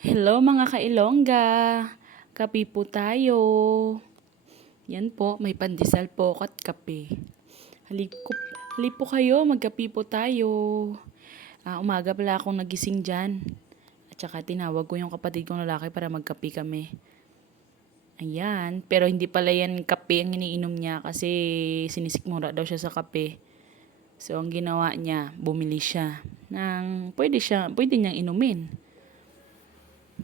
Hello mga kailongga, kape po tayo. Yan po, may pandesal po ako at kape. Halip, ko, halip po kayo, magkape po tayo. Umaga pala akong nagising dyan. At saka tinawag ko yung kapatid kong lalaki para magkape kami. Ayan, pero hindi pala yan kape ang iniinom niya kasi sinisikmura daw siya sa kape. So ang ginawa niya, bumili siya ng pwede niyang inumin.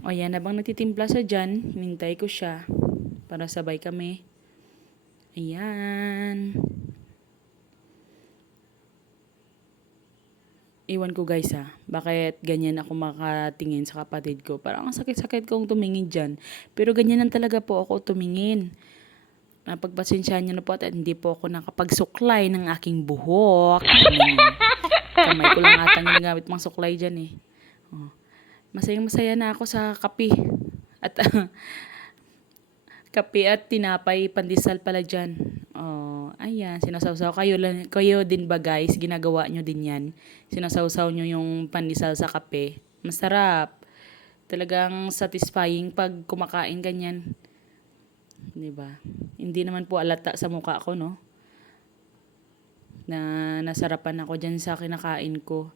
O yan, habang nagtitimpla sa dyan, hinintay ko siya para sabay kami. Ayan. Iwan ko guys bakit ganyan ako makatingin sa kapatid ko. Parang ang sakit-sakit kong tumingin dyan. Pero ganyan lang talaga po ako tumingin. Napagpasensyaan niyo na po at hindi po ako nakapagsuklay ng aking buhok. Kamay ko lang atang ginagamit mga suklay dyan eh. Oh. Masayang-masaya na ako sa kape. At kape at tinapay, pandesal pala dyan. Oh, ayan, sinasawsaw. Kayo din ba guys? Ginagawa nyo din yan? Sinasawsaw nyo yung pandesal sa kape? Masarap. Talagang satisfying pag kumakain ganyan. 'Di ba? Hindi naman po alata sa mukha ko, no? Na nasarapan ako dyan sa kinakain ko.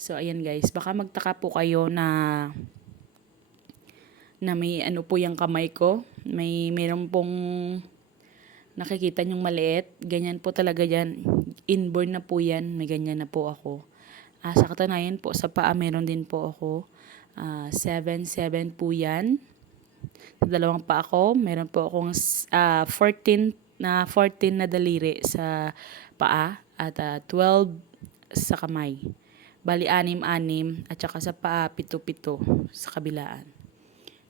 So, ayan guys, baka magtaka po kayo na may ano po yung kamay ko. Meron pong nakikita nyong maliit. Ganyan po talaga yan. Inborn na po yan. May ganyan na po ako. Sa katunayan po, sa paa meron din po ako. 7-7 po yan. Sa dalawang paa ko, meron po akong 14 na daliri sa paa at 12 sa kamay. Bali, 6-6 at saka sa paa, 7-7 sa kabilaan.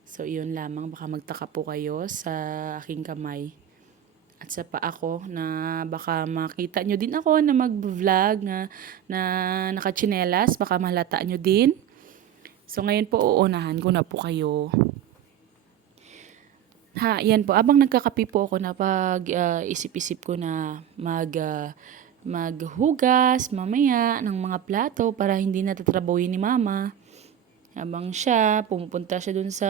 So, iyon lamang. Baka magtaka po kayo sa aking kamay at sa paa ko na baka makita nyo din ako na mag-vlog na nakachinelas. Baka mahalata nyo din. So, ngayon po uunahan ko na po kayo. Yan po. Abang nagkakape po ako na pag isip-isip ko na maghugas mamaya ng mga plato para hindi natatrabuhin ni mama. Habang siya, pumupunta siya dun sa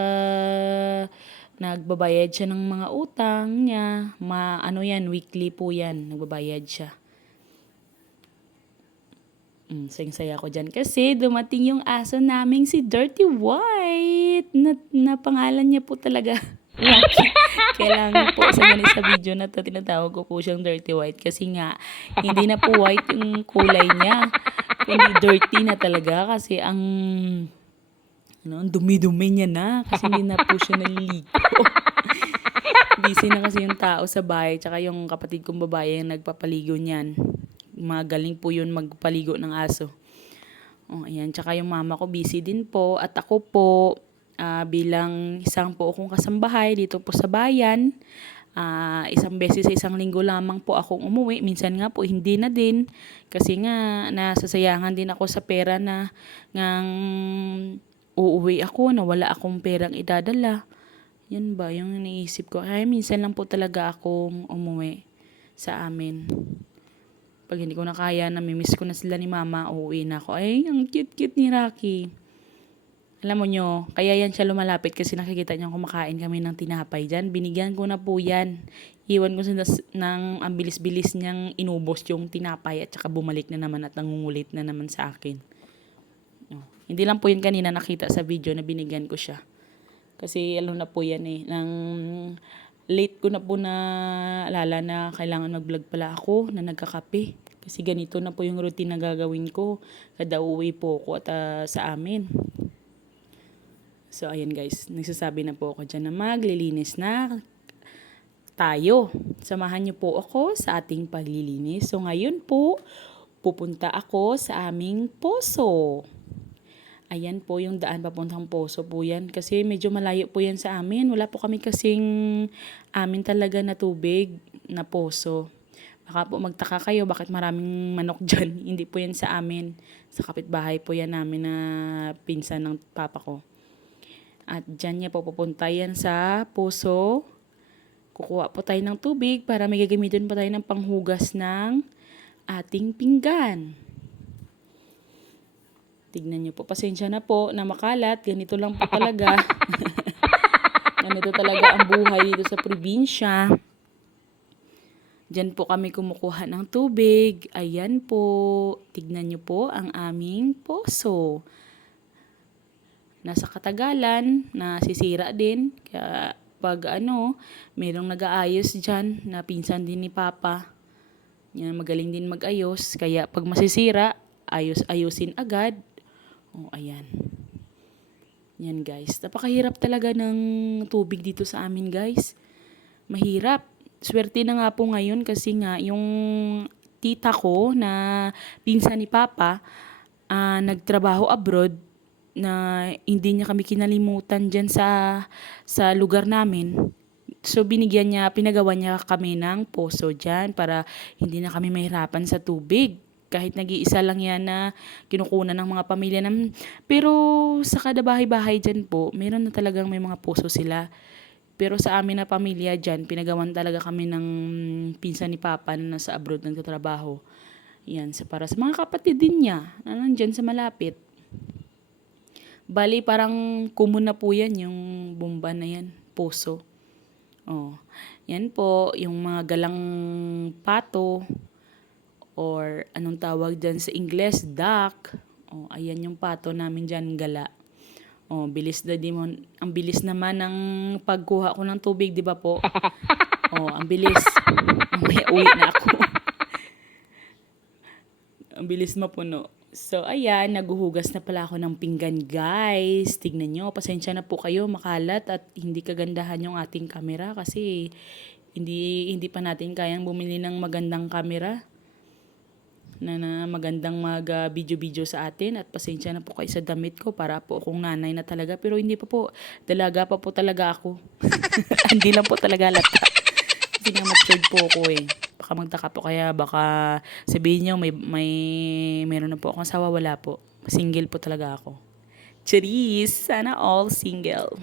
nagbabayad siya ng mga utang niya. Yan, weekly po yan, nagbabayad siya. Sayang-saya ko dyan kasi dumating yung aso naming si Dirty White na pangalan niya po talaga. Kailangan po sa video na to tinatawag ko po siyang Dirty White kasi nga hindi na po white yung kulay niya kundi dirty na talaga kasi ang dumi-dumi niya na kasi hindi na po siya naliligo. Busy na kasi yung tao sa bahay tsaka yung kapatid kong babae yung nagpapaligo niyan. Magaling po yun magpaligo ng aso. Ayan. Tsaka yung mama ko busy din po at ako po bilang isang po akong kasambahay dito po sa bayan. Isang beses sa isang linggo lamang po akong umuwi. Minsan nga po hindi na din kasi nga nasasayangan din ako sa pera na ngang uuwi ako na wala akong perang idadala. Yan ba yung iniisip ko? Ay, minsan lang po talaga akong umuwi sa amin. Pag hindi ko na kaya, namimiss ko na sila ni mama, uuwi na ako. Ay, ang cute-cute ni Rocky. Alam mo nyo, kaya yan siya lumalapit kasi nakikita niya kumakain kami ng tinapay dyan. Binigyan ko na po yan. Iwan ko ng ang bilis-bilis niyang inubos yung tinapay at saka bumalik na naman at nangungulit na naman sa akin. Hindi lang po yun kanina nakita sa video na binigyan ko siya. Kasi alam na po yan nang late ko na po na alala na kailangan mag-vlog pala ako na nagkakape. Kasi ganito na po yung routine na gagawin ko. Kada uwi po ako at sa amin. So, ayan guys. Nagsasabi na po ako dyan na maglilinis na tayo. Samahan niyo po ako sa ating paglilinis. So, ngayon po, pupunta ako sa aming poso. Ayan po yung daan papuntang poso po yan. Kasi medyo malayo po yan sa amin. Wala po kami kasing amin talaga na tubig na poso. Baka po magtaka kayo bakit maraming manok dyan. Hindi po yan sa amin. Sa kapitbahay po yan namin na pinsan ng papa ko. At dyan niya po pupunta yan sa poso. Kukuha po tayo ng tubig para may gagamitin pa tayo ng panghugas ng ating pinggan. Tignan niyo po, pasensya na po na makalat, ganito lang po talaga. Ganito talaga ang buhay dito sa probinsya. Diyan po kami kumukuha ng tubig. Ayan po, tignan niyo po ang aming poso. Nasa katagalan, nasisira din. Kaya pag merong nag-aayos dyan, na pinsan din ni Papa. Yan, magaling din mag-ayos. Kaya pag masisira, ayusin agad. Oh, ayan. Yan guys. Napakahirap talaga ng tubig dito sa amin guys. Mahirap. Swerte na nga po ngayon kasi nga yung tita ko na pinsan ni Papa nagtrabaho abroad na hindi niya kami kinalimutan dyan sa lugar namin. So pinagawa niya kami ng poso dyan para hindi na kami mahirapan sa tubig. Kahit nag-iisa lang yan na kinukunan ng mga pamilya namin. Pero sa kada bahay-bahay dyan po, meron na talagang may mga poso sila. Pero sa amin na pamilya dyan, pinagawan talaga kami ng pinsan ni Papa na nasa abroad nagtatrabaho. Yan, para sa mga kapatid din niya na nandyan sa malapit. Bali, parang common na po yan, yung bomba na yan, poso. Oh, yan po, yung mga galang pato, or anong tawag dyan sa Ingles, duck. Oh, ayan yung pato namin dyan, gala. Oh, ang bilis naman ng pagkuha ko ng tubig, di ba po? Oh, ang bilis. May uwi na ako. Ang bilis mapuno. So, ayan, naguhugas na pala ako ng pinggan, guys. Tignan nyo, pasensya na po kayo, makalat at hindi kagandahan yung ating camera kasi hindi pa natin kayang bumili ng magandang camera na magandang mag-video-video sa atin at pasensya na po kayo sa damit ko para po akong nanay na talaga pero hindi pa po, dalaga pa po talaga ako. Hindi lang po talaga lata. Kasi nga matured po ako eh. Baka magtaka po kaya baka sabihin nyo meron na po akong asawa, wala po. Single po talaga ako. Charis! Sana all single.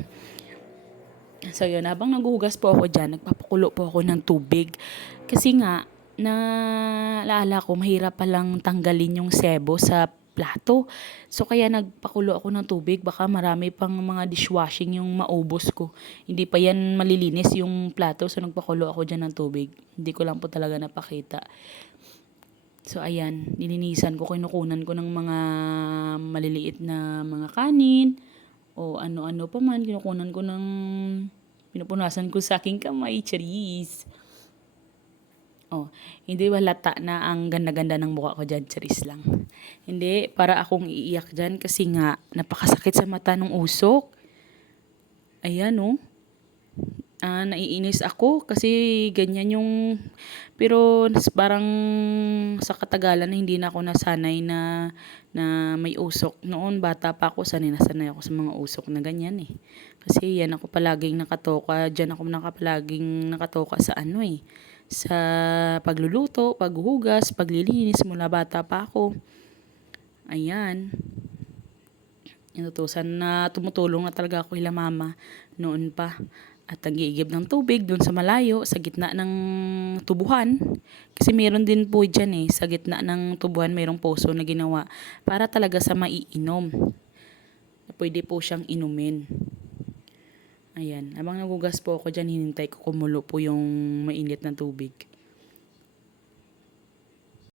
So yun, habang naguhugas po ako dyan, nagpapakulo po ako ng tubig. Kasi nga, naalala ko, mahirap palang tanggalin yung sebo sa plato. So, kaya nagpakulo ako ng tubig. Baka marami pang mga dishwashing yung maubos ko. Hindi pa yan malilinis yung plato. So, nagpakulo ako dyan ng tubig. Hindi ko lang po talaga napakita. So, ayan. Nilinisan ko, kinukunan ko ng mga maliliit na mga kanin. O ano-ano pa man. Kinukunan ko pinupunasan ko sa aking kamay. Charis! Oh, hindi halata na ang ganda-ganda ng mukha ko dyan, charis lang. Hindi, para akong iiyak dyan kasi nga napakasakit sa mata ng usok. Ayan oh. Naiinis ako kasi ganyan yung, pero parang sa katagalan na hindi na ako nasanay na may usok. Noon bata pa ako, sanay ako sa mga usok na ganyan eh. Kasi yan ako palaging nakatoka, dyan ako palaging nakatoka sa sa pagluluto, paghuhugas, paglilinis mula bata pa ako. Ayan. Inutusan na tumutulong na talaga ako kila mama noon pa. At nag-iigib ng tubig doon sa malayo, sa gitna ng tubuhan. Kasi meron din po dyan sa gitna ng tubuhan mayroong poso na ginawa para talaga sa maiinom. Pwede po siyang inumin. Ayan, habang nagugas po ako dyan, hinintay ko kumulo po yung mainit na tubig.